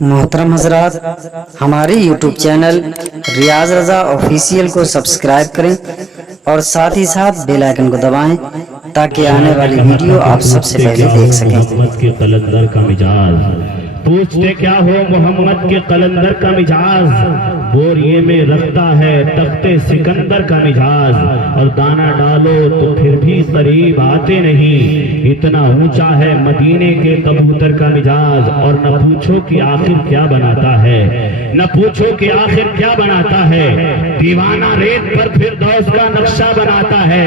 محترم حضرات، ہمارے یوٹیوب چینل ریاض رضا آفیشیل کو سبسکرائب کریں اور ساتھ ہی ساتھ بیل آئیکن کو دبائیں تاکہ آنے والی ویڈیو آپ سب سے پہلے دیکھ سکیں۔ محمد کے قلندر کا مزاج پوچھتے کیا ہو محمد کے قلندر کا مزاج، بوریے میں رکھتا ہے تخت سکندر کا مزاج، اور دانہ ڈالو تو پھر بھی قریب آتے نہیں، اتنا اونچا ہے مدینے کے کبوتر کا مزاج، اور نہ پوچھو کہ آخر کیا بناتا ہے، نہ پوچھو کہ آخر کیا بناتا ہے، دیوانہ ریت پر پھر دوست کا نقشہ بناتا ہے،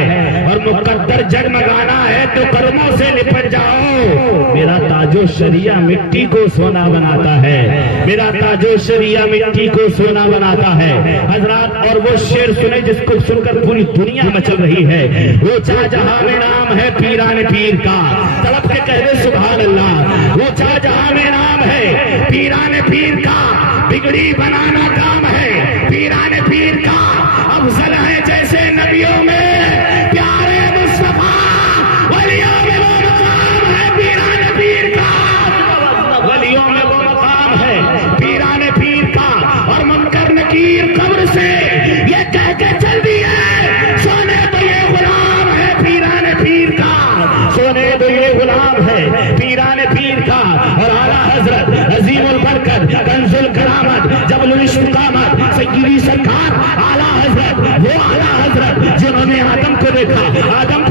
اور مقدر جگمگانا ہے تو کرموں سے لپٹ جاؤ، میرا تاج و شریعہ مٹی کو سونا بناتا ہے، میرا تاج و شریعہ مٹی کو سونا بناتا ہے۔ حضرات اور وہ شعر سنے جس کو سن کر پوری دنیا مچل رہی ہے، وہ چاہ جہاں میں نام ہے پیران پیر کا، تڑپ کے کہہ دے سبحان اللہ، وہ چاہ جہاں میں نام ہے پیران پیر کا، بگڑی بنانا کام ہے پیران پیر کا، افضل ہے جیسے نبیوں میں پیارے مصطفیٰ، ولیوں میں وہ مقام ہے پیران پیر کا، ولیوں میں وہ مقام ہے پیران پیر کا، اور منکر نکیر قبر سے یہ کہہ کے چل دیے سونے تو یہ غلام ہے پیران پیر کا، سونے تو یہ غلام ہے پیران پیر کا، اور اعلیٰ حضرت عظیم البرکت کنز الکرامت جبل الاستقامت سیدی سرکار اعلیٰ حضرت، وہ اعلیٰ حضرت جنہوں نے آدم کو دیکھا، آدم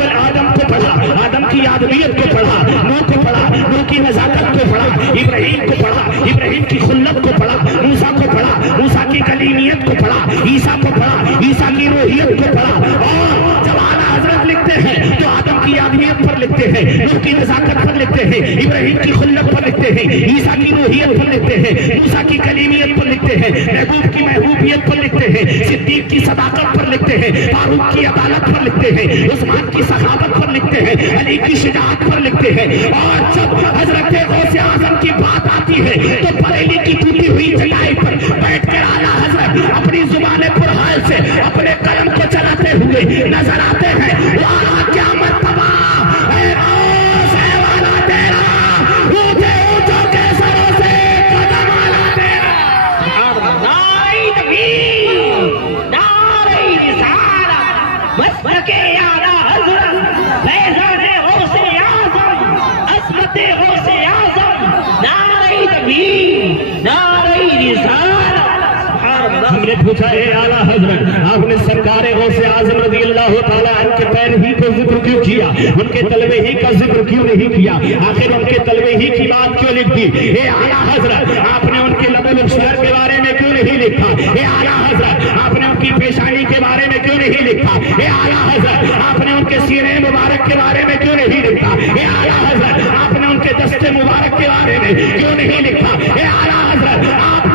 کو پڑھا، آدم کی آدمیت کو پڑھا، نوح کو پڑھا، نوح کی نزاکت کو پڑھا، ابراہیم کو پڑھا، ابراہیم کی خلت کو پڑھا، موسیٰ کو پڑھا، موسیٰ کی کلیمیت کو پڑھا، عیسیٰ کو پڑھا، عیسیٰ کی روحیت کو پڑھا، اور جب اعلیٰ حضرت لکھتے ہیں تو آدم کی آدمیت پر لکھتے ہیں، نوح کی نزاکت پر لکھتے ہیں، ابراہیم کی خلت پر لکھتے ہیں، عیسیٰ کی روحیت پر لکھتے ہیں، موسیٰ کی کلیمیت پر لکھتے ہیں، محبوب کی محبوبیت پر لکھتے ہیں، صدیق کی صداقت پر لکھتے ہیں، فاروق کی عدالت پر لکھتے ہیں، عثمان کی سخاوت پر لکھتے ہیں، علی کی شجاعت پر لکھتے ہیں، اور جب حضرت غوث اعظم کی بات آتی ہے تو بریلی کی ٹوٹی ہوئی چٹائی پر بیٹھ کر اعلیٰ حضرت اپنی زبان پرحال سے اپنے قلم کو چلاتے ہوئے نظر آتے ہیں، وہاں کیا مرتبہ اے غوث اے والا تیرا، اونچے اونچوں کے سروں سے قدم والا تیرا، نعرہ تکبیر، نعرہ رسالت، مسلک اعلیٰ حضرت، فیضان غوث اعظم، عظمت غوث اعظم، نعرہ تکبیر، نعرہ رسالت۔ ہم نے پوچھا اے اعلیٰ حضرت، آپ نے سرکار غوث اعظم رضی اللہ تعالیٰ عنہ کے پیر ہی کو ذکر کیوں کیا، ان کے طلبے ہی کا ذکر کیوں نہیں کیا، آخر ان کے طلبے ہی کی بات کیوں لکھ دی؟ اے اعلیٰ حضرت، آپ نے ان کے لب الشعر کے بارے میں کیوں نہیں لکھا؟ اے اعلیٰ حضرت، آپ نے ان کی پیشانی کے بارے میں کیوں نہیں لکھا؟ اے اعلیٰ حضرت، آپ نے ان کے سینے مبارک کے بارے میں کیوں نہیں لکھا؟ اے اعلیٰ حضرت، آپ نے ان کے دست مبارک کے بارے میں کیوں نہیں لکھا؟ اے اعلیٰ حضرت، آپ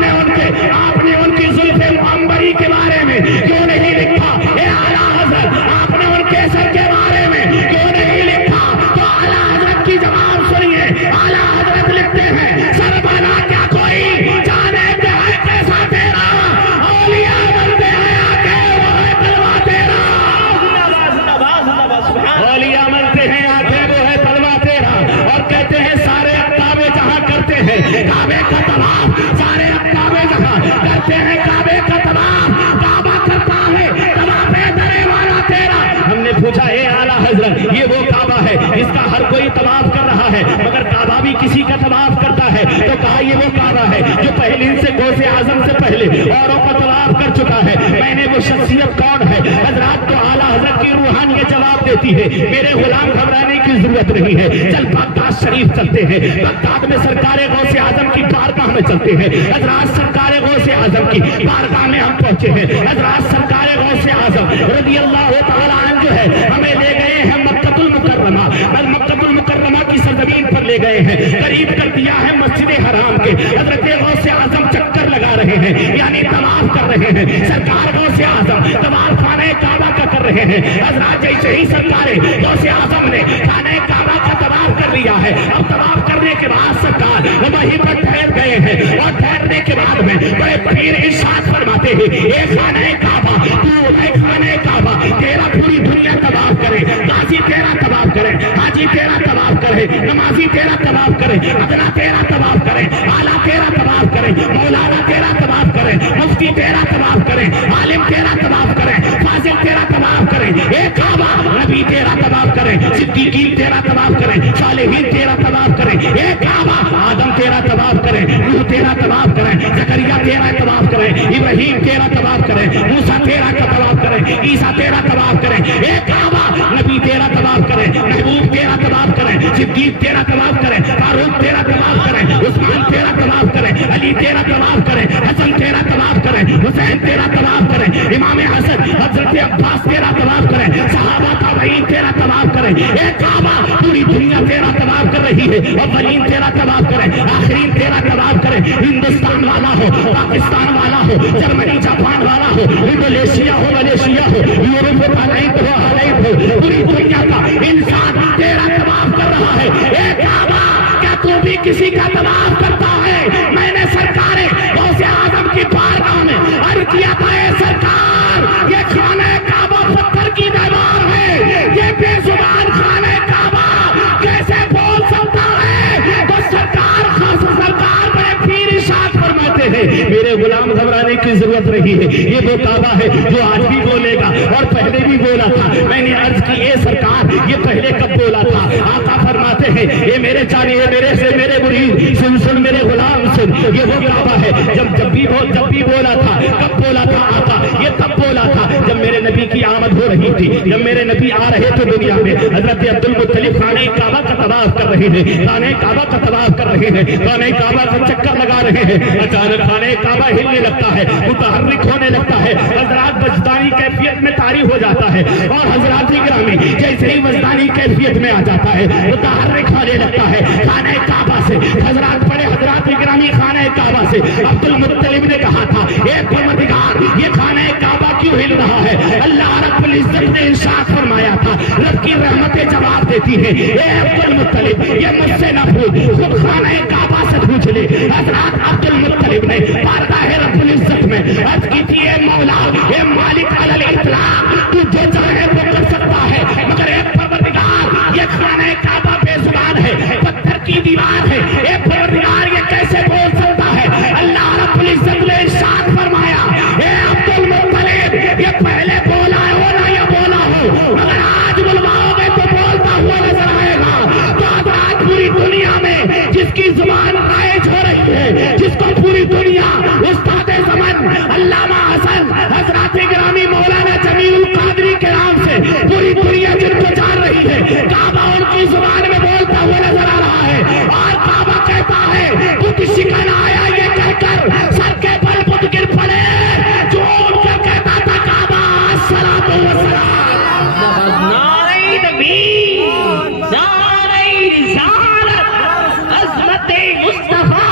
نے ان کی زلف عنبری کے بارے میں کیوں نہیں لکھا؟ اے اعلیٰ حضرت، آپ نے ان کے سر کے بارے میں کیوں نہیں لکھا؟ تو اعلیٰ حضرت کی جواب سنیے، اعلیٰ حضرت لکھتے ہیں، سر بنا کیا کوئی جانے کے ہے کیسا تیرا، اولیاء بنتے ہیں آگے وہ ہے تلوا تیرا، اولیاء بنتے ہیں آگے وہ ہے تلوا تیرا، اور کہتے ہیں سارے کعبے جہاں کرتے ہیں کعبے کا طواف، سارے کعبے جہاں کرتے ہیں کعبے کا طواف، کعبہ کرتا ہے طواف درے والا تیرا۔ ہم نے پوچھا اے اعلیٰ حضرت، یہ وہ کعبہ ہے جس کا ہر کوئی طواف کر رہا ہے، مگر کعبہ بھی کسی کا طواف کرتا ہے، تو کہا یہ وہ کعبہ ہے جو پہلے ان سے غوث اعظم سے پہلے اوروں کا طواف کر چکا ہے، میں نے وہ شخصیت کون ہے؟ حضرات تو اعلیٰ حضرت کی روحانیت جواب دیتی ہے، میرے غلام گھبرانے کی ضرورت نہیں ہے، چل بغداد شریف چلتے ہیں، بغداد میں سرکار غوث اعظم کی بارگاہ میں چلتے ہیں، حضرات سرکار غوث اعظم کی بارگاہ میں ہم پہنچے ہیں، حضرات سرکار غوث اعظم رضی اللہ تعالیٰ عنہ جو ہے ہمیں لے گئے ہیں مکہ المکرمہ، مکہ المکرمہ کی سرزمین پر لے گئے ہیں، قریب کر دیا ہے مسجد حرام کے، حضرت غوث اعظم چکر لگا رہے ہیں، یعنی طواف کر رہے ہیں، سرکار غوث اعظم طواف خانہ کعبہ کا کر رہے ہیں، حضرات جیسے ہی سرکار غوث اعظم نے خانہ کعبہ کا طواف کر لیا ہے، اب طواف کرنے کے بعد سرکار وہ وہیں پر ٹھہر گئے ہیں، اور ٹھہرنے کے بعد میں بڑے پیر ارشاد فرماتے ہیں، اے خانہ کعبہ، تو اے خانہ کعبہ، تیرا پوری دنیا طواف کرے، غازی تیرا طواف کرے، حاجی تیرا طواف کرے، نمازی تیرا طواف کرے، ادنا تیرا طواف کرے، اعلیٰ تیرا طواف کرے، تیرا طواف کریں، مفتی تیرا طواف کریں، عالم تیرا طواف کریں، فاضل تیرا طواف کریں، اے کعبہ نبی تیرا طواف کریں، صدیقین تیرا طواف کریں، صالحین تیرا طواف کریں، اے کعبہ آدم تیرا طواف کریں، نوح تیرا طواف کریں، زکریا تیرا طواف کریں، ابراہیم تیرا طواف کریں، موسیٰ تیرا طواف کریں، عیسیٰ تیرا طواف کریں، اے کعبہ نبی تیرا طواف کریں، محبوب تیرا طواف کریں، صدیق تیرا طواف کریں، فاروق تیرا طواف کریں، عثمان تیرا طواف کریں، علی تیرا طواف کریں، حسن تیرا طواف کریں، حسین تیرا طواف کریں، امام حسن حضرت عباس تیرا طواف کریں، صحابہ تابعین تیرا طواف کریں، اے کعبہ پوری دنیا تیرا طواف کر رہی ہے، اولین تیرا طواف کریں، آخرین تیرا طواف کریں، ہندوستان والا ہو، پاکستان والا ہو، جرمنی جاپان والا ہو، انڈونیشیا ہو، ملیشیا ہو، یورپ ہو، پوری دنیا کا انسان تیرا طواف کر رہا ہے، اے کعبہ کیا تو بھی کسی کا طواف کرتا ہے؟ میں نے سرکار غوث اعظم کی بارگاہ میں عرض کیا تھا، اے سرکار یہ خانہ کعبہ پتھر کی دیوار ہے، یہ بے زبان خانہ کعبہ کیسے بول سکتا ہے؟ تو سرکار خاص سرکار بڑے پیر ارشاد فرماتے ہیں، میرے غلام گھبرانے کی ضرورت نہیں ہے، یہ وہ کعبہ ہے جو آج بھی بولے گا اور پہلے بھی بولا تھا۔ میں نے عرض کی اے سرکار یہ پہلے کب بولا تھا؟ آقا فرماتے ہیں اے میرے جانیے میرے سے میرے مرید سن میرے غلام سن، یہ وہ کعبہ ہے جب بھی بولا تھا، کب بولا تھا آقا؟ یہ تب بولا تھا جب میرے نبی کی آمد ہو رہی تھی، جب میرے نبی آ رہے تھے دنیا میں، حضرت عبد المطلب خانہ کعبہ کا طواف کر رہے ہیں، خانہ کعبہ کا طواف کر رہے ہیں، خانہ کعبہ کا چکر لگا رہے ہیں، اچانک خانہ کعبہ ہلنے لگتا ہے، متحرک ہونے لگتا ہے، حضرات وجدانی کیفیت میں طاری ہو جاتا ہے، اور حضرات گرامی جیسے ہی وجدانی کیفیت میں آ جاتا ہے متحرک ہونے لگتا ہے خانہ کعبہ سے، حضرات بڑے حضرات گرامی خانہ کعبہ سے عبد المطلب نے کہا تھا اے پروردگار یہ خانہ کعبہ کیوں ہل رہا ہے؟ اللہ رب العزت نے ارشاد فرمایا تھا، رب کی رحمتیں جواب دیتی ہیں، اے عبد المطلب یہ مجھ سے نہ پوچھ، خود خانہ کعبہ سے پوچھ لے۔ حضرات عبد المطلب نے بارگاہ رب العزت میں عرض کی تھی، اے مولا اے مالک علی الاطلاق تو جو چاہے وہ کر سکتا ہے، مگر اے پروردگار یہ خانہ کعبہ بے زبان ہے، پتھر کی دیوار ہے، اے پروردگار یہ کیسے بول سکتا ہے؟ اللہ رب العزت نے ارشاد فرمایا، اے عبد المطلب یہ پہلے بولا ہو نہ یہ بولا ہو، مگر آج بلواؤ گے تو بولتا ہوا نظر آئے گا۔ تو آج پوری دنیا میں جس کی زبان رائج ہو رہی ہے، جس کو پوری دنیا استاد زمن علامہ حسن حضرات گرامی مولانا جمیل القادری کے نام سے پوری دنیا جن کو جان رہی ہے، کعبہ ان کی زبان میں بولتا ہوا نظر آ رہا ہے، اور کعبہ کہتا ہے بت شکن آیا یہ کہہ کر سر کے پر بت گر پڑے، جو ان کا کہتا تھا کعبہ الصلاۃ والسلام، نعرہ تکبیر، نعرہ رسالت، عظمت مصطفیٰ،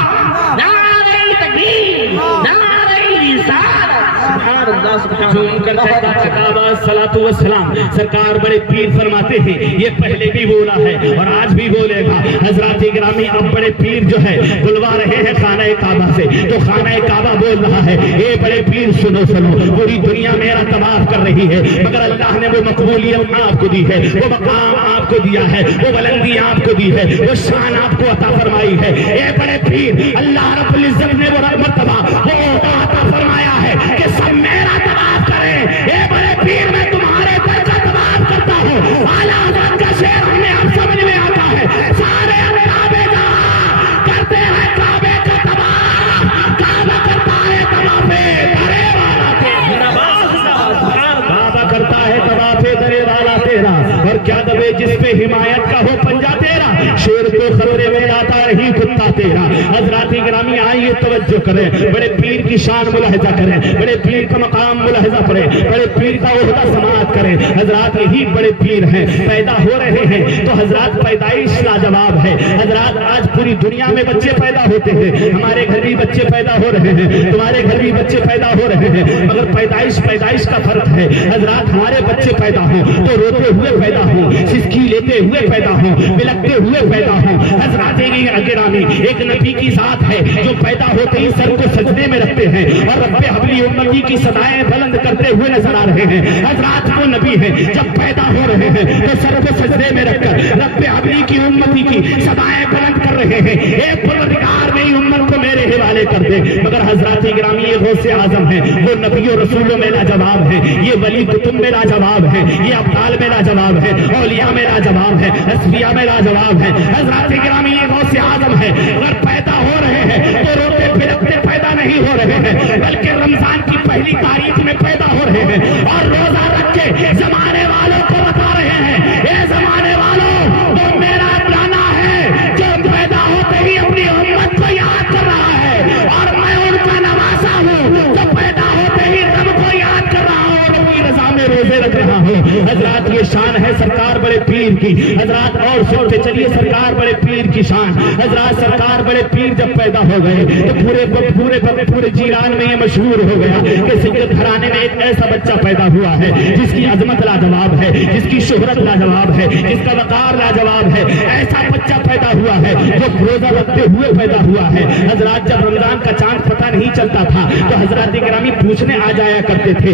نعرہ تکبیر، نعرہ رسالت، سبحان اللہ سبحان اللہ، الصلاۃ والسلام۔ سرکار بڑے پیر فرماتے ہیں یہ پہلے بھی بولا ہے اور آج بھی بولے گا۔ حضرات گرامی اب بڑے پیر جو ہے بلوا رہے ہیں خانہ کعبہ سے، تو خانہ کعبہ بول رہا ہے اے بڑے پیر سنو پوری دنیا میرا طواف کر رہی ہے، مگر اللہ نے وہ مقبولیت آپ کو دی ہے، وہ مقام آپ کو دیا ہے، وہ بلندی آپ کو دی ہے، وہ شان آپ کو عطا فرمائی ہے۔ اے بڑے پیر اللہ رب العزت نے وہ مرتبہ وہ عطا فرمایا ہے کہ سب میرا طواف کریں۔ اے بڑے پیر میں تمہارے در کا طواف کرتا ہوں، اعلیٰ حضرت کا شعر ہمیں اب سمجھ میں آتا ہے، سارے کعبے کا کرتے ہیں کعبے کا طواف، کعبہ کرتا ہے طواف درے والا تیرا، کعبہ کرتا ہے طواف درے والا تیرا، اور کیا دبے جس پہ حمایت کا ہو پنجا تیرا، شیر کو خطرے میں لاتا رہی کتا تیرا۔ حضرات گرامی آئیے توجہ کریں، بڑے پیر کی شان ملاحظہ کریں، بڑے پیر کا مقام ملاحظہ کریں، بڑے پیر کا عہدہ سماعت کریں۔ حضرات یہی بڑے پیر ہیں، پیدا ہو رہے ہیں تو حضرات پیدائش لاجواب ہے۔ حضرات آج پوری دنیا میں بچے پیدا ہوتے ہیں، ہمارے گھر بھی بچے پیدا ہو رہے ہیں، تمہارے گھر بھی بچے پیدا ہو رہے ہیں، مگر پیدائش کا فرق ہے۔ حضرات ہمارے بچے پیدا ہوں تو روتے ہوئے پیدا ہوں، سسکی لیتے ہوئے پیدا ہوں، بلکتے ہوئے پیدا ہوں۔ حضرات گرامی ایک نبی کی ذات ہے جو پیدا ہوتے ہی سر کو سجدے میں رکھتے ہیں اور رب حبلی امتی کی صدائیں بلند کرتے ہوئے نظر آ رہے ہیں۔ حضرات وہ نبی ہیں جب پیدا ہو رہے ہیں تو سر کو سجدے میں رکھ کر رب حبلی کی امتی کی صدائیں بلند کر رہے ہیں، اے پروردگار میری امت کو میرے حوالے حوالے کر دے، مگر حضرات گرامی یہ غوث اعظم ہے، وہ نبی و رسولوں میں لاجواب ہے، یہ ولی کتب میں لاجواب ہے، یہ ابدال میں لاجواب ہے، اولیاء میں لاجواب ہے، اصفیاء میں لاجواب ہے۔ حضرات گرامی یہ غوث اعظم ہے، اگر پیدا ہو رہے ہیں تو روتے پھرتے پیدا نہیں ہو رہے ہیں، بلکہ رمضان کی پہلی تاریخ میں پیدا ہو رہے ہیں اور روزہ رکھ کے زمانے والوں کو بتا رہے ہیں، اے زمانے والوں تو میرا لانا ہے جو پیدا ہوتے ہی اپنی امت کو یاد کر رہا ہے، اور میں ان کا نواسا ہوں جو پیدا ہوتے ہی رب کو یاد کر رہا ہوں اور اپنی رضا میں روزے رکھ رہا ہوں۔ حضرات یہ شان ہے سرکار بڑے پیر کی۔ حضرات اور سنتے چلیے سرکار بڑے پیر کی شان۔ حضرات سرکار بڑے پیر جب پیدا ہو گئے تو پورے جیلان میں یہ مشہور ہو گیا کہ سید گھرانے میں ایک ایسا بچہ پیدا ہوا ہے جس کی عظمت لاجواب ہے، جس کی شہرت لاجواب ہے، جس کا وقار لاجواب ہے۔ ایسا بچہ پیدا ہوا ہے جو روزہ رکھتے ہوئے پیدا ہوا ہے۔ حضرات جب رمضان کا چاند پتہ نہیں چلتا تھا تو حضرات گرامی پوچھنے آ جایا کرتے تھے،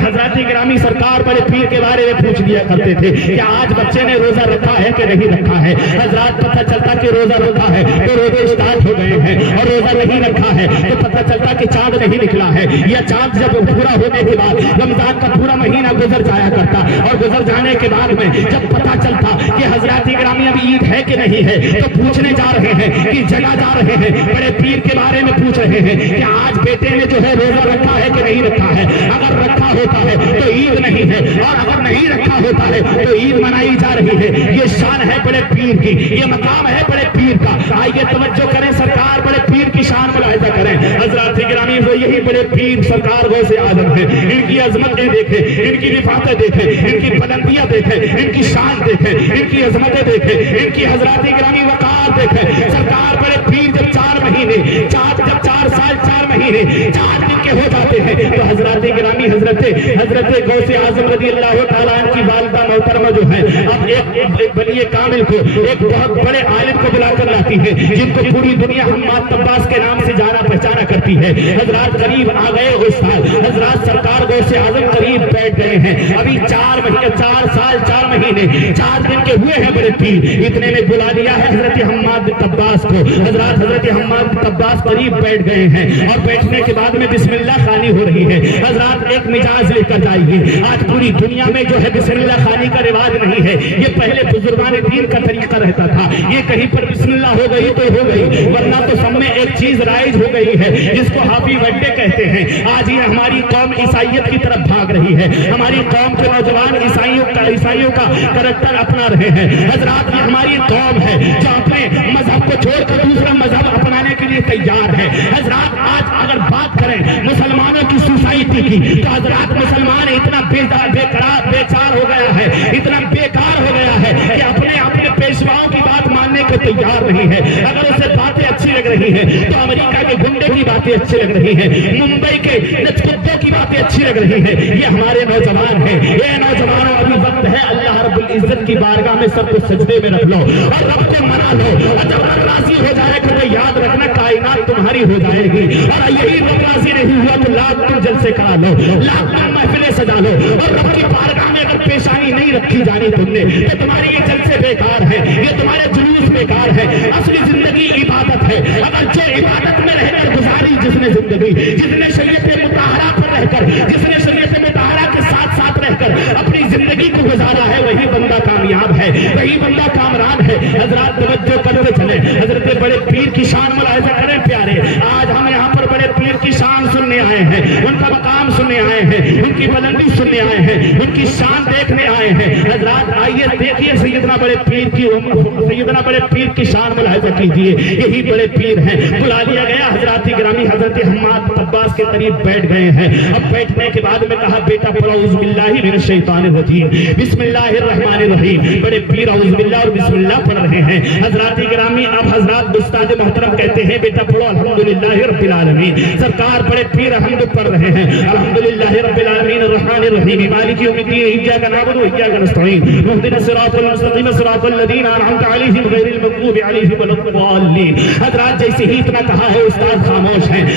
حضرات گرامی سرکار بڑے پیر کے بارے میں پوچھ لیا کرتے تھے کہ آج بچے نے روزہ رکھا ہے کہ نہیں رکھا ہے۔ حضرات پتہ چلتا کہ روزہ رکھا ہے تو روزے اسٹارٹ ہو گئے ہیں، اور روزہ نہیں رکھا ہے تو پتہ چلتا کہ چاند نہیں نکلا ہے، یا چاند جب پورا ہونے کے بعد رمضان کا پورا مہینہ گزر جایا کرتا، اور گزر جانے کے بعد میں جب پتہ چلتا کہ حضرات گرامی اب عید ہے کہ نہیں ہے تو پوچھنے جا رہے ہیں کہ جگہ جا رہے ہیں، بڑے پیر کے بارے میں پوچھ رہے ہیں کہ آج بیٹے نے جو ہے روزہ رکھا ہے کہ نہیں رکھا ہے۔ اگر رکھا ہوتا ہے تو عید نہیں ہے، اور اگر نہیں رکھا ہوتا ہے تو عید منائی جا رہی ہے۔ یہ شان ہے بڑے پیر کی، یہ مقام ہے بڑے پیر کا۔ آئیے توجہ کریں، سرکار بڑے پیر کی شان ملاحظہ کریں۔ حضرات گرامی یہی بڑے پیر سرکار غوث اعظم ہیں، ان کی عظمتیں دیکھیں، ان کی رفعتیں دیکھیں، ان کی بلندیاں دیکھیں، ان کی شان دیکھیں، ان کی عظمتیں دیکھیں، ان کی حضرات گرامی وقار دیکھیں۔ سرکار بڑے پیر جب 4 مہینے جب 4 سال 4 مہینے 4 دن کے ہو جاتے ہیں تو حضرات گرامی حضرت غوث اعظم رضی اللہ تعالیٰ عنہ کی والدہ محترمہ جو ہے اب ایک ولی کامل کو، ایک بہت بڑے عالم کو بلا کر لاتی ہے جن کو پوری دنیا حماد طباس کے نام سے جانا پہچانا کرتی ہے۔ حضرات قریب آ گئے اس سال، حضرات سرکار غوث اعظم قریب بیٹھ گئے ہیں، ابھی 4 سال 4 مہینے 4 دن کے ہوئے ہیں بڑے پیر، اتنے میں بلا لیا ہے حضرت حماد طباس کو۔ حضرت حماد طباس قریب بیٹھ گئے ہیں، اور بیٹھنے کے بعد میں بسم اللہ خانی ہو رہی ہے۔ حضرات ایک مجاز لے کر جائیے، آج پوری دنیا میں جو ہے بسم اللہ خانی کا رواج نہیں ہے، یہ پہلے بزرگان دین کا طریقہ رہتا تھا، یہ کہیں پر بسم اللہ ہو گئی تو ہو گئی، ورنہ تو سب میں ایک چیز رائج ہو گئی ہے جس کو ہیپی برتھ ڈے کہتے ہیں۔ آج یہ ہماری قوم عیسائیت کی طرف بھاگ رہی ہے، ہماری قوم کے نوجوان عیسائیوں کا کریکٹر اپنا رہے ہیں۔ حضرات یہ ہماری قوم ہے جو اپنے مذہب کو چھوڑ کر دوسرا مذہب اپنانے کے لیے تیار ہے۔ حضرات آج اگر بات کریں مسلمانوں کی سوسائٹی کی تو حضرات مسلمان اتنا بیچار ہو گیا ہے، اتنا بیکار ہو گیا ہے کہ اپنے پیشواؤں کی بات ماننے کو تیار نہیں ہے۔ اگر اسے باتیں اچھی لگ رہی ہیں تو امریکہ کے گنڈے کی باتیں اچھی لگ رہی ہیں، ممبئی کے نچکتوں کی باتیں اچھی لگ رہی ہیں۔ یہ ہمارے نوجوان ہیں، یہ نوجوانوں ابھی وقت ہے اللہ رب العزت کی بارگاہ میں سب کو سجدے میں رکھ لو اور رب کو منا لو، اور جب رب راضی ہو جائے گا تو یاد رکھنا کائنات تمہاری ہو جائے گی، اور یہی رب راضی نہیں ہوا تو لاکھ تم جلسے کرا لو، لاکھ تم محفلیں سجا لو، اور رب کی بارگاہ میں اگر پیشانی نہیں رکھی جانی تم نے تو تمہارے یہ جلسے بیکار ہیں، یہ تمہارے جلوس بیکار ہے۔ اصلی زندگی عبادت ہے، اگر جو عبادت میں رہ کر گزاری جس نے زندگی، جس نے شریعت مطہرہ پر رہ کر، جس نے شریعت مطہرہ کے ساتھ ساتھ رہ کر اپنی زندگی کو گزارا ہے، وہی بندہ کامیاب ہے، وہی بندہ کامران ہے۔ حضرات توجہ کرتے چلیں، حضرت بڑے پیر کی شان ملاحظہ کریں پیارے۔ آج ہم یہاں پر بڑے پیر کی شان سننے آئے ہیں، ان کا مقام سننے آئے ہیں، ان کی بلندی سننے آئے ہیں، ان کی شان دیکھنے آئے ہیں۔ حضرات آئیے دیکھیے سیدنا بڑے پیر کی شان ملاحظہ کیجیے، یہی بڑے پیر ہیں۔ بلا لیا گیا حضرات گرامی، حضرت حماد طباس کے قریب بیٹھ گئے ہیں۔ اب بیٹھنے کے بعد میں کہا بیٹا پڑھو اعوذ باللہ من الشیطان الرجیم بسم اللہ الرحمن الرحیم۔ بڑے پیر اعوذ باللہ اور بسم اللہ پڑھ رہے ہیں۔ حضرات گرامی اب حضرات استاد محترم کہتے ہیں بیٹا پڑھو الحمدللہ رب العالمین۔ سرکار بڑے پیر الحمد پڑھ رہے ہیں، الحمدللہ رب العالمین الرحمن الرحیم مالک یوم الدین ایاک نعبد و ایاک نستعین اهدنا الصراط المستقیم صراط الذین انعمت علیہم غیر المغضوب علیہم ولا الضالین۔ حضرات جیسے ہی اتنا کہا ہے استاد خاموش ہیں،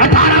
18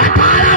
18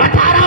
18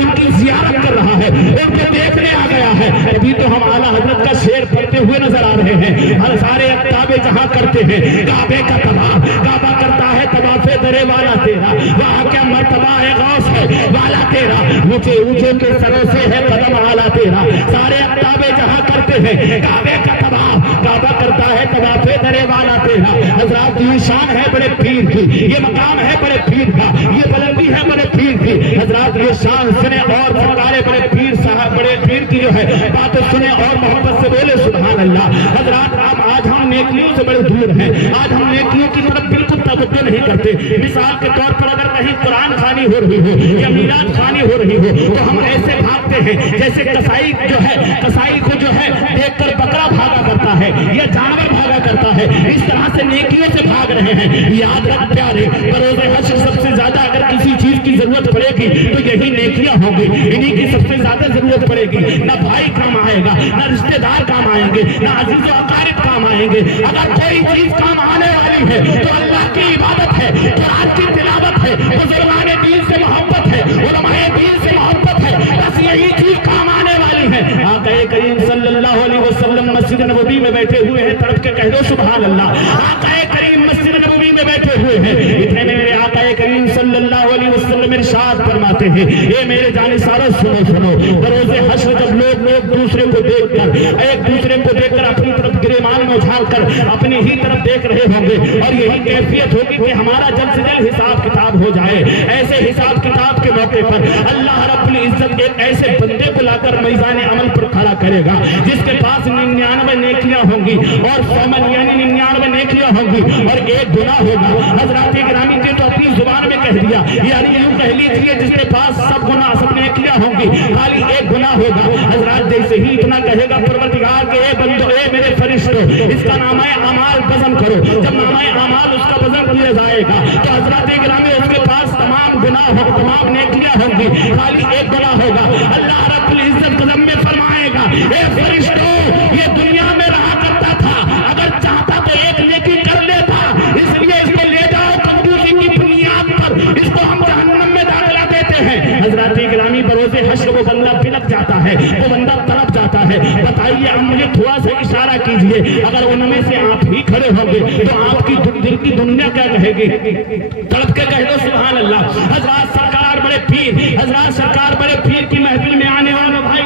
ان کی زیارت کر رہا ہے، ان کو دیکھنے آ گیا ہے، ابھی تو ہم اعلیٰ حضرت کا شعر پڑھتے ہوئے نظر آ رہے ہیں، ہر سارے کعبے جہاں کرتے ہیں، کعبے کا طواف، کعبہ کرتا ہے طواف درے والا تیرا، وہاں کیا مرتبہ ہے غوث ہے والا تیرا، اونچے اونچے کے سروں سے ہے قدم والا تیرا، سارے کعبے جہاں کرتے ہیں، کعبے کا طواف، کعبہ کرتا ہے طواف درے والا تیرا۔ حضرات یہ شان ہے بڑے پیر کی، یہ مقام ہے بڑے پیر کا، یہ بلندی ہے بڑے پیر کی۔ حضرات یہ شان سنے اور سرکار بڑے پیر صاحب بڑے پیر کی جو ہے باتیں سنے اور محبت سے بولے سبحان اللہ۔ حضرات آج ہم نیکیوں سے بڑے دور ہیں، آج ہم نیکیوں کی طرف بالکل توجہ نہیں کرتے۔ مثال کے طور پر اگر کہیں قرآن خوانی ہو رہی ہو یا میلاد خوانی ہو رہی ہو تو ہم ایسے بھاگتے ہیں جیسے کسائی جو ہے، کسائی کو جو ہے دیکھ کر بکرا بھاگا کرتا ہے یا جانور بھاگا کرتا ہے، اس طرح سے نیکیوں سے بھاگ رہے ہیں۔ یاد رکھ پیارے، بروز حشر سب سے زیادہ اگر کسی چیز کی ضرورت پڑے گی تو یہی نیکیاں ہوں گی، انہی کی سب سے زیادہ ضرورت پڑے گی۔ نہ بھائی کام آئے گا، نہ رشتہ دار کام آئیں گے، نہ عزیز و اقارب کام آئیں گے۔ اگر کوئی چیز کام آنے والی ہے تو اللہ کی عبادت ہے، قرآن کی تلاوت ہے، بزرگان دین سے محبت ہے، علماء دین سے محبت ہے، بس یہی چیز کام آنے والی ہے۔ آقا کریم صلی اللہ علیہ وسلم مسجد نبوی میں بیٹھے ہوئے ہیں، تڑپ کے کہہ دو سبحان اللہ۔ آقا کریم مسجد نبوی میں بیٹھے ہوئے ہیں، اتنے میں میرے آقا کریم صلی اللہ علیہ وسلم ارشاد فرماتے ہیں، اے میرے جانثارو سنو سنو، بروز حشر جب لوگ دوسرے کو دیکھ کر، ایک دوسرے کو دیکھ کر اپنی طرف گریبان میں اچھال کر اپنی ہی طرف دیکھ رہے ہوں گے اور یہی کیفیت ہوگی کہ ہمارا جلد سے جلد حساب کتاب ہو جائے۔ ایسے حساب کتاب کے موقع پر اللہ رب العزت ایک ایسے بندے کو لا کر میدان عمل پر کھڑا کرے گا جس کے پاس 99 نیکیاں ہوں گی اور 100 یعنی 99 نیکیاں ہوں گی اور ایک گناہ ہوگا۔ حضرات گرامی نے تو اپنی زبان میں کہہ دیا، یعنی یوں کہہ لیجیے جس کے پاس سب گناہ سب نیکیاں ہوں گی خالی ایک گناہ ہوگا۔ حضرات جیسے ہی اتنا کہے گا پروردگار کے اے بندو، اے میرے فرشتوں، اس کا نامہ اعمال وزن کرو۔ جب نامہ اعمال اس کا وزن کیا جائے گا تو حضرات گرامی اس کے پاس تمام گناہ ہوں، تمام نیکیاں ہوں گی خالی ایک گناہ ہوگا۔ اللہ رب العزت قدم میں فرمائے گا، اے فرشتوں، یہ دنیا میں رہا کرتا تھا، اگر چاہتا تو ایک نیکی کر لیتا، اس لیے اس کو لے جاؤ کنجوسی کی بنیاد پر، اس کو ہم جہنم میں داخلہ دیتے ہیں۔ حضرات گرامی بروز حشر وہ بندہ بلک جاتا ہے، وہ بندہ تڑپ جاتا ہے۔ بتائیے اب مجھے تھوڑا سا اشارہ کیجئے، اگر ان میں سے آپ ہی کھڑے ہوں گے تو آپ کی دل کی دنیا کیا کہے گی؟ تڑپ کے کہہ دو سبحان اللہ۔ حضرات سرکار بڑے پیر، حضرات سرکار بڑے پیر کی محفل میں آنے والوں بھائی،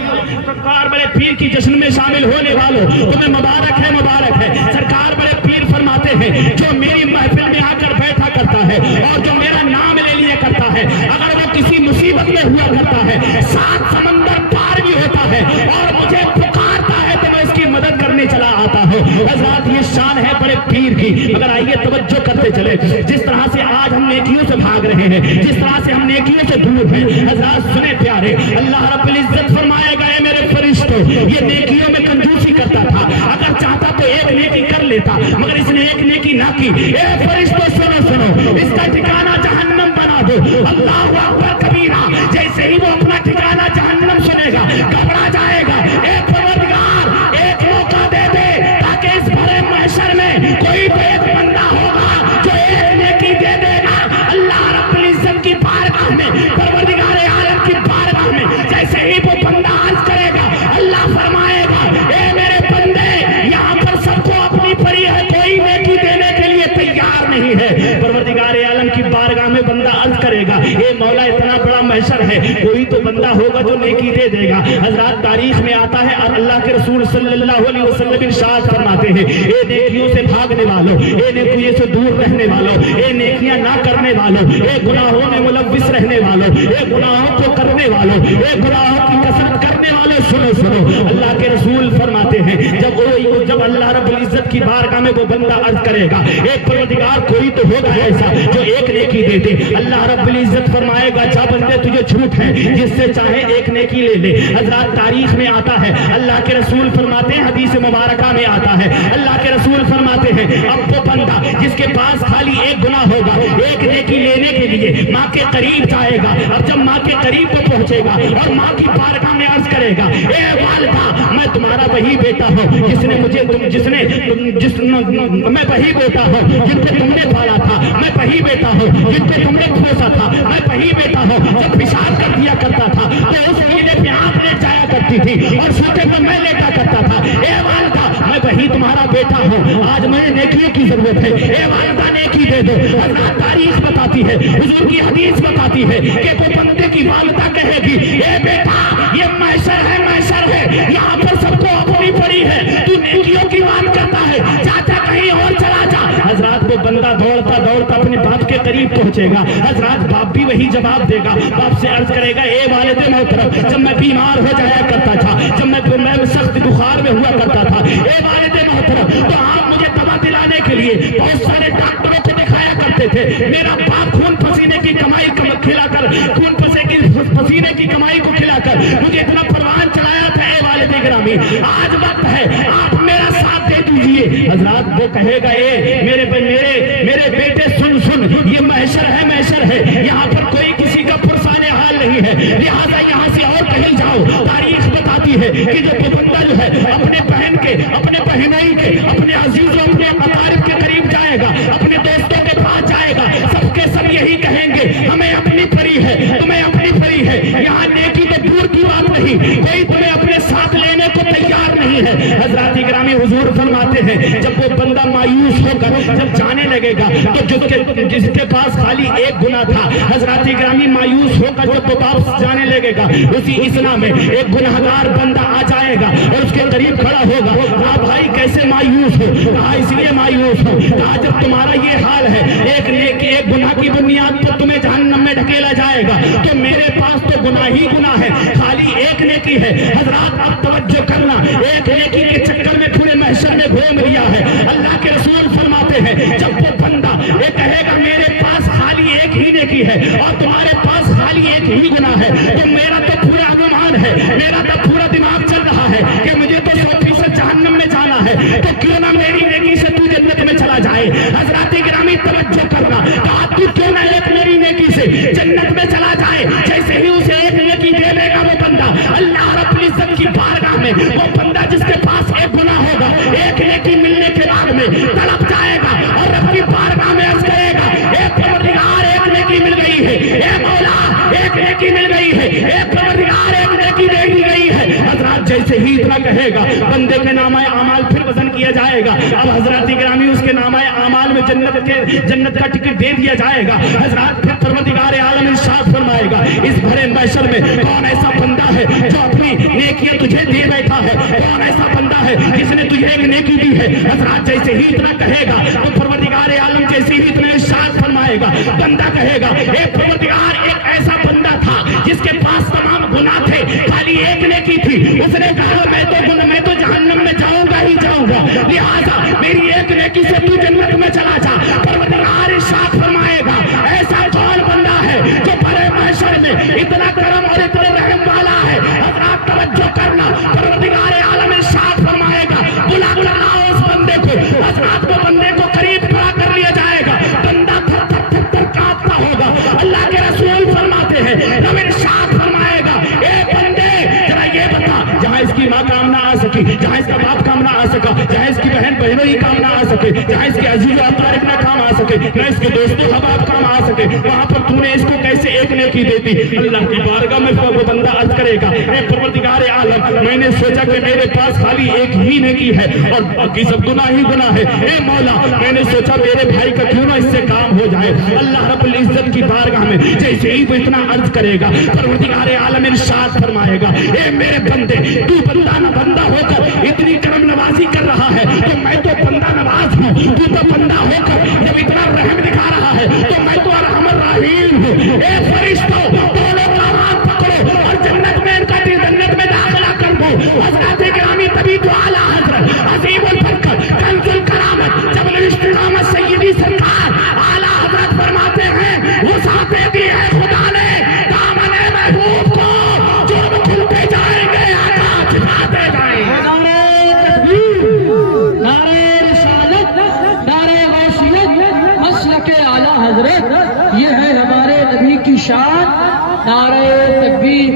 سرکار بڑے پیر کی جشن میں شامل ہونے والوں تمہیں مبارک ہے، مبارک ہے۔ سرکار بڑے پیر فرماتے ہیں جو میری محفل میں آ کر بیٹھا کرتا ہے اور جو میرا نام لے لیا کرتا ہے، اگر وہ کسی مصیبت میں ہوا کرتا ہے، 7 سمندر پار بھی ہوتا ہے اور مجھے پکارتا ہے تو میں اس کی مدد کرنے چلا آتا ہوں۔ حضرات یہ شان ہے بڑے پیر کی، مگر آئیے توجہ کرتے چلے، جس طرح سے آج ہم نیکیوں سے بھاگ رہے ہیں، جس طرح سے ہم نیکیوں سے دور ہیں، حضرات سنے پیارے، اللہ رب العزت فرمائے گا، اے میرے فرشتوں، یہ نیکیوں میں کنجوسی کرتا تھا، اگر چاہتا تو ایک نیکی کر لیتا، مگر اس نے ایک نیکی نہ کی۔ اے فرشتوں سنو سنو، اس کا ٹھکانہ جہنم بنا دو۔ اللہ اکبر کبیرہ، جیسے ہی وہ اپنا ٹھکانہ جہنم سنے گا گھبرا جائے گا۔ اے پروردگار، ایک موقع دے دے تاکہ اس بڑے محشر میں کوئی تو ایک بندہ ہوگا جو ایک نیکی دے دے گا اللہ رب العزت کی بارگاہ میں، پروردگار عالم کی بارگاہ میں۔ جیسے ہی وہ بندہ عرض کرے گا، اللہ فرمائے گا، اے میرے بندے، یہاں پر سب کو اپنی پری ہے، کوئی نیکی دینے کے لیے تیار نہیں ہے۔ پروردگار عالم کی بارگاہ میں بندہ عرض کرے گا، اے مولا اتنا بڑا محشر ہے، کوئی تو بندہ ہوگا جو نیکی دے دے گا۔ حضرات تاریخ میں آتا ہے اور اللہ کے رسول صلی اللہ علیہ وسلم ارشاد فرماتے ہیں، اے نیکیوں سے بھاگنے والوں، اے نیکیوں سے دور رہنے والوں، اے نیکیاں نہ کرنے والوں، اے گناہوں میں ملوث رہنے والوں، اے گناہوں کو کرنے والوں، اے گناہوں کی کثرت کرنے والوں، سنو سنو، اللہ کے رسول فرماتے ہیں جب اللہ رب العزت کی بارگاہ میں وہ بندہ عرض کرے گا، ایک پروردگار کوئی تو ہوگا ایسا جو ایک نیکی دے دے۔ اللہ رب العزت فرمائے گا، جا بندے تجھے چھوٹ ہے، جس سے چاہے ایک نیکی لے لے۔ حضرات تاریخ میں آتا ہے، اللہ کے رسول فرماتے ہیں، حدیث مبارکہ میں آتا ہے، اللہ کے رسول فرماتے ہیں، اب وہ بندہ جس کے پاس خالی ایک گناہ ہوگا، ایک نیکی لینے کے لیے ماں کے قریب جائے گا۔ اب جب ماں کے قریب وہ پہنچے گا اور ماں کی بارگاہ میں عرض کرے گا، اے والدہ، میں تمہارا وہی بیٹا ہوں جس نے مجھے میں وہی بیٹا ہوں جن پہ تم نے پالا تھا، میں وہی بیٹا ہوں جن پہ تم نے کھوسا تھا، میں وہی بیٹا ہوں جب پیشاب کر دیا کرتا تھا نیکی کی ضرورت ہے، اے والدہ نیکی دے دو۔ حضرات تاریخ بتاتی ہے، حضور کی حدیث بتاتی ہے کہ وہ بندے کی والدہ کہے گی اے بیٹا یہ محشر ہے، محشر ہے، یہاں پر سب کو اپنی پڑی ہے، تو نیکیوں کی بات کرتا ہے، چاچا کہیں اور چلا جا۔ حضرات وہ بندہ دوڑتا دوڑتا اپنے باپ کے قریب پہنچے گا، حضرات باپ بھی وہی جواب دے گا، باپ سے عرض کرے گا اے والد محترم جب میں بیمار ہو جایا کرتا تھا، جب میں سخت بخار میں ہوا کرتا تھا، اے والد محترم تو آپ مجھے دوا دلانے کے لیے بہت سارے ڈاکٹروں کو دکھایا کرتے تھے، میرا باپ خون پسینے کی کمائی کھلا کر خون پسینے کی کمائی کو کھلا کر مجھے اتنا پروان چلایا تھا، اے والد گرامی آج وقت ہے آپ میرا ساتھ دے دیجئے۔ حضرات وہ کہے گا اے میرے بیٹے سن یہ محشر ہے، محشر ہے، یہاں پر کوئی کسی کا پرسان حال نہیں ہے، لہٰذا یہاں سے اور کہیں جاؤ۔ تاریخ بتاتی ہے کہ جو بندہ جو ہے اپنے بہن کے، اپنے بہنوئی کے، اپنے عزیزوں، اپنے اقارب کے قریب جائے گا، اپنے دوستوں کے پاس جائے گا، سب کے سب یہی کہیں گے ہمیں اپنی پری ہے، تمہیں اپنی پری ہے، یہاں نیکی تو دور کی بات نہیں، کوئی تمہیں اپنے ساتھ لینے کو تیار نہیں ہے۔ حضرات گرامی حضور فرماتے ہیں جب وہ بندہ مایوس ہو کر جب جانے لگے گا تو جس کے پاس خالی ایک گناہ تھا، حضرات گرامی مایوس ہو کر جب وہ واپس جانے لگے گا اسی اسنا میں ایک گناہگار بندہ آ جائے گا اور اس کے قریب کھڑا ہوگا، کہا بھائی کیسے مایوس ہو؟ کہا اس لیے مایوس ہو، کہا جب تمہارا یہ حال ہے ایک گناہ کی بنیاد پر تمہیں جہنم میں ڈھکیلا جائے گا تو میرے پاس تو گناہ ہی گناہ ہے، خالی ایک نیکی ہے۔ حضرات اب توجہ کرنا، ایک نیکی کے چکر میں پورے محشر میں گھوم لیا ہے۔ اللہ کے رسول فرماتے ہیں جب وہ بندہ یہ کہے گا میرے پاس خالی ایک ہی نیکی ہے اور تمہارے پاس خالی ایک ہی گناہ ہے، تو میرا تو پورا گمان ہے، میرا تو پورا دماغ چل رہا ہے کہ مجھے تو 100% جہنم میں جانا ہے، تو کیوں نہ میری نیکی سے تو جنت میں چلا جائے۔ حضرات گرامی توجہ کرنا، کہا تو کیوں نہ ایک میری نیکی سے جنت میں چلا جائے۔ جیسے ہی اسے ایک نیکی دے دے گا وہ بندہ اللہ رب العزت کی بارگاہ میں، وہ بندہ جس کے پاس ایک گناہ ہوگا ایک نیکی ملنے کے بعد میں تڑپ جائے گا اور رب کی بارگاہ میں عرض کرے گا اے پروردگار ایک نیکی مل گئی ہے، اے مولا ایک نیکی مل گئی ہے، اے پروردگار ایک نیکی دے دی گئی ہے۔ حضرات جیسے ہی اتنا کہے گا بندے کے نامہ اعمال پھر وزن کیا جائے گا، اب حضرات گرامی اس کے نامہ اعمال میں جنت کا ٹکٹ دے دیا جائے گا۔ حضرات پھر پروردگار عالم ارشاد فرمائے گا اس بھرے محشر میں کون ایسا بندہ ہے جو اپنی نیکیاں تجھے دے بیٹھا ہے، کون ایسا بندہ ہے جس نے تجھے ایک نیکی دی ہے۔ حضرات جیسے ہی اتنا کہے گا تو پروردگار عالم جیسے ہی اتنا ارشاد فرمائے گا، بندہ کہے گا اے پروردگار ایک ایسا بندہ تھا جس کے پاس تمام گناہ تھے خالی ایک نیکی تھی، اس نے کہا میں تو جہنم میں جاؤں گا ہی جاؤں گا، لہٰذا میری ایک نیکی سے تو جنت میں چلا جا۔ پروردگار ارشاد فرمائے گا ایسا کون بندہ ہے جو بڑے محشر میں اتنا کرم اور اتنے رحم والا ہے۔ حضرات توجہ کرنا، پروردگار عالم ارشاد فرمائے گا بلا لاؤ اس بندے کو۔ حضرات کو بندے کو قریب کھڑا کر لیا جائے گا، بندہ تھر تھر تھر کانپتا ہوگا۔ اللہ کے رسول فرماتے ہیں رب ارشاد فرمائے گا اے بندے ذرا یہ بتا جہاں اس کی ماں کام نہ آ سکی، جہاں اس کا باپ کام نہ آ سکا، جہاں اس کی بہن بہنوئی کام نہ آ سکے، جہاں اس کے عزیز و اقارب نہ کام آ سکے، نہ اس کے دوست و احباب کام آ سکے، وہاں پر تو نے اس کو کیسے ایک نیکی دیتی۔ اللہ کی بارگاہ میں وہ بندہ عرض کرے گا اے پروردگار عالم میں نے سوچا کہ میرے پاس خالی ایک ہی نیکی ہے اور باقی سب گناہ ہی گناہ ہے، اے مولا میں نے سوچا میرے بھائی کا کیوں نہ اس سے کام ہو جائے۔ اللہ رب العزت کی بارگاہ میں جیسے ہی وہ اتنا عرض کرے گا پروردگار عالم ارشاد فرمائے گا اے میرے بندے تو بندہ نہ بندہ ہو کر اتنی کرم نوازی کر رہا ہے تو میں تو بندہ نواز ہوں، تو بندہ ہو کر جب اتنا رحم دکھا رہا ہے تو میں تو ارحم الراحمین ہوں۔ اے فرشتوں دونوں کا ہاتھ پکڑو اور جنت میں داخلہ کر دو۔ حضرات گرامی تبھی تو اعلیٰ حضرت عظیم البرکت کنز الکرامت جبل الاستقامت سیدی سرکار اعلیٰ حضرت فرماتے ہیں وسعت دی ہے خدا نے دامن محبوب کو، جرم کھلتے جائیں گے آقا چھپاتے جائیں گے۔ حضرت یہ ہے ہمارے نبی کی شان، نعرہ تکبیر۔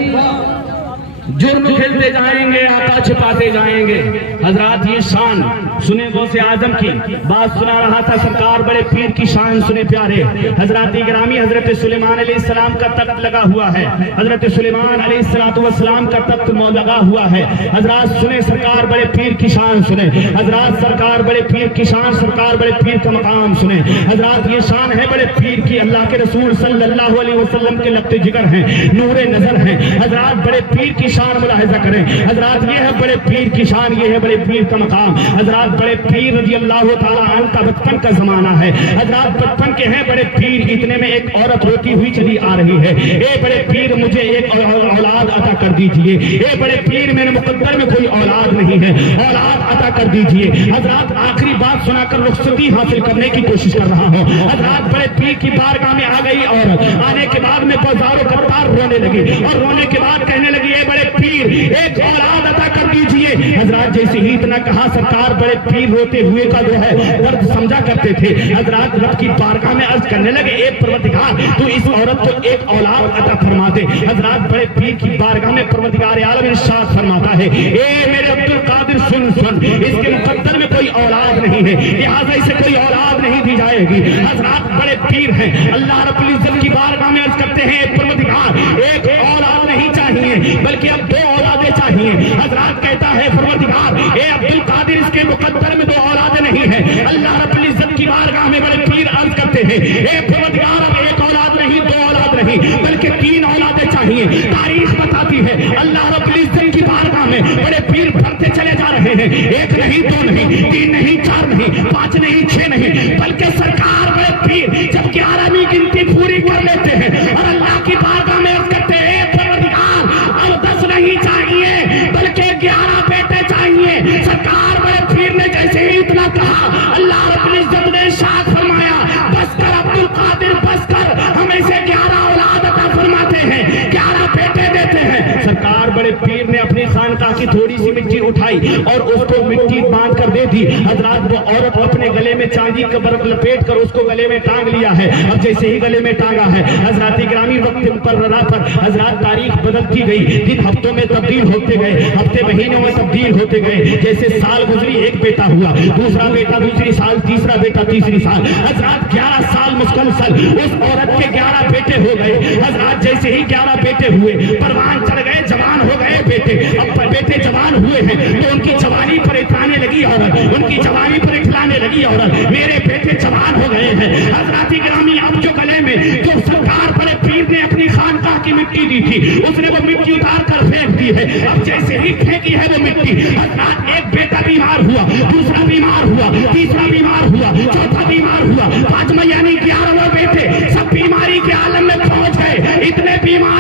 جرم کھلتے جائیں گے آقا چھپاتے جائیں گے۔ حضرات یہ شان سنے غوث اعظم کی بات سنا رہا تھا سرکار بڑے پیر کی شان سنے پیارے حضرات گرامی حضرت سلیمان علیہ السلام کا تخت لگا ہوا ہے حضرت سلیمان علیہ السلام کا تخت لگا ہوا ہے حضرات سنے سرکار بڑے پیر کی شان سنے حضرات سرکار بڑے پیر کی شان سرکار بڑے پیر کا مقام سنے حضرات یہ شان ہے بڑے پیر کی اللہ کے رسول صلی اللہ علیہ وسلم کے لگتے جگر ہیں نور نظر ہیں حضرات بڑے پیر کی شان ملاحظہ کریں حضرات یہ ہے بڑے پیر کی شان یہ ہے بڑے پیر کا مقام حضرات بڑے پیر رضی اللہ تعالیٰ عنہ کا بچپن کا زمانہ ہے حضرات بچپن کے ہیں بڑے پیر اتنے میں ایک عورت روتی ہوئی چلی آ رہی ہے اے بڑے پیر مجھے ایک اولاد عطا کر دیجئے اے بڑے پیر میرے مقدر میں کوئی اولاد نہیں ہے اولاد عطا کر دیجئے حضرات آخری بات سنا کر رخصتی حاصل کرنے کی کوشش کر رہا ہوں حضرات بڑے پیر کی بارگاہ میں آ گئی عورت آنے کے بعد میں بازار و کرتار رونے لگی اور رونے کے بعد کہنے لگی اے بڑے پیر ایک اولاد عطا کر دیجئے حضرات جیسے ہی اتنا کہا سرکار بڑے پیر روتے ہوئے کا جو ہے درد سمجھا کرتے تھے حضرات رب کی بارگاہ میں عرض کرنے لگے اے پروردگار تو اس عورت کو ایک اولاد عطا فرما دے حضرات بڑے پیر کی بارگاہ میں پروردگار عالم ارشاد فرماتا ہے اے میرے عبد القادر سن اس کے مقدر میں کوئی اولاد نہیں ہے لہٰذا اسے کوئی اولاد نہیں دی جائے گی حضرات بڑے پیر ہیں اللہ رب العزت کی بارگاہ میں عرض کرتے ہیں اے پروردگار ایک اولاد نہیں چاہیے بلکہ اب دو اولادیں چاہیے حضرات کہتا ہے پروردگار اے عبد القادر اس کے مقدر میں دو اولادیں نہیں ہیں اللہ رب العزت کی بارگاہ میں بڑے پیر عرض کرتے ہیں اے پروردگار اب ایک اولاد نہیں دو اولاد نہیں بلکہ تین اولادیں چاہیے تاریخ بتاتی ہے اللہ رب العزت کی بارگاہ میں بڑے پیر بڑھتے چلے جا رہے ہیں ایک نہیں دو نہیں تین نہیں چار نہیں پانچ نہیں چھ نہیں بلکہ سرکار بڑے پیر جب 11ویں گنتی پوری کر لیتے ہیں اور اللہ کی بارگاہ میں عرض کرتے ہیں اے پروردگار اب 10 نہیں چاہیے بلکہ 11 بیٹے چاہیے سرکار بڑے پیر نے جیسے ہی اتنا کہا اللہ رب العزت نے ارشاد فرمایا بس کر عبد القادر بس کر ہمیں سے 11 اولاد عطا فرماتے ہیں 11 بیٹے دیتے ہیں سرکار بڑے پیر نے اپنی خانقاہ کی تھوڑی سی مٹی اٹھائی اور اس کو مٹی باندھ کر دے دی حضرات وہ عورت اپنے گلے میں چاندی کا برق لپیٹ کر اس کو گلے میں ٹانگ لیا ہے اب جیسے ہی گلے میں ٹانگا ہے حضرات گرامی وقت مقررہ پر حضرات تاریخ بدلتی گئی دن ہفتوں میں تبدیل ہوتے گئے ہفتے مہینوں میں تبدیل ہوتے گئے جیسے سال گزری ایک بیٹا ہوا دوسرا بیٹا دوسری سال تیسرا بیٹا تیسری سال حضرات 11 سال مسلسل اس عورت کے 11 بیٹے ہو گئے حضرات جیسے ہی 11 بیٹے ہوئے پروان چڑھ گئے جوان ہو گئے بیٹے اب بیٹے جوان ہوئے ہیں تو ان کی جوانی پر اترانے لگی عورت ان کی جوانی پر اٹھلانے لگی عورت میرے بیٹے جوان ہو گئے ہیں حضرات گرامی اب جو گلے میں جو سرکار بڑے پیر نے اپنی خانقاہ کی مٹی دی تھی اس نے وہ مٹی اتار کر پھینک دی ہے اب جیسے ہی پھینکی ہے وہ مٹی حضرات ایک بیٹا بیمار ہوا دوسرا بیمار ہوا تیسرا بیمار ہوا چوتھا بیمار ہوا پانچواں یعنی 11 بیٹے سب بیماری کے عالم میں پہنچ گئے اتنے بیمار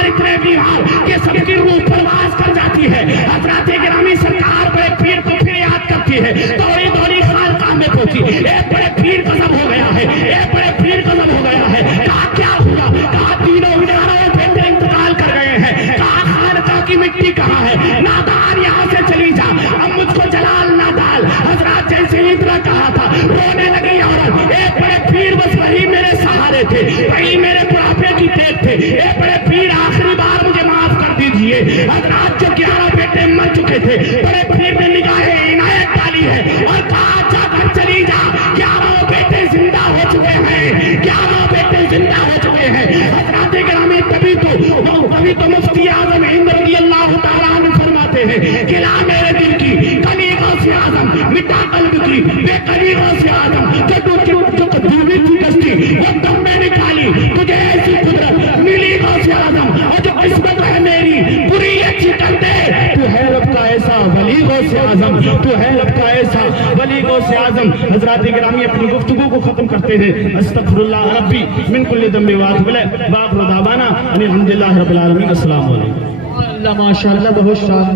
کہ سب کی روح پرواز کر جاتی ہے حضرات گرامی سرکار بڑے پیر کو پھر یاد کرتی ہے دوڑی دوڑی خانقاہ میں پہنچی ایک بڑے پیر قسم ہو گیا ہے ایک بڑے پیر قسم ہو گیا ہے کہا کیا ہوا کہا تینوں 11 بیٹے انتقال کر گئے ہیں کہا خانقاہ کی مٹی کہاں ہے نادال یہاں سے چلی جا اب مجھ کو جلال نہ ڈال حضرات جیسے ہی اتنا کہا تھا رونے لگی عورت ایک بڑے پیر بس وہی میرے سہارے تھے وہی میرے بڑھاپے کی ٹیک تھے ایک بڑے پیر آخری بار مجھے معاف کر دیجئے حضرات جو 11 بیٹے مر چکے تھے بڑے پیر نے نگاہ عنایت ڈالی ہے اور کہا جا کر چلی جا 11 بیٹے زندہ ہو چکے ہیں 11 بیٹے زندہ ہو چکے ہیں حضرات گرامی تبھی تو مفتی اعظم ہند رضی اللہ تعالیٰ عنہ فرماتے ہیں کہ لا میرے دل کی کلی غوث اعظم مٹا قلب کی بے کلی غوث اعظم جو دوری کی کشتی وہ دم میں نکالی تجھے ایسی قدرت ملی غوث اعظم اور جو قسمت ہے میری بری اچھی کر دے تو ہے رب کا ایسا ولی غوث اعظم تو ہے رب کا ایسا ولی غوث اعظم حضرات گرامی اپنی گفتگو کو ختم کرتے ہیں استغفر اللہ ربی من کل ذنب واتوب الیہ واخر دعوانا ان الحمد للہ رب العالمین السلام علیکم اللہ ماشاءاللہ بہت شاندار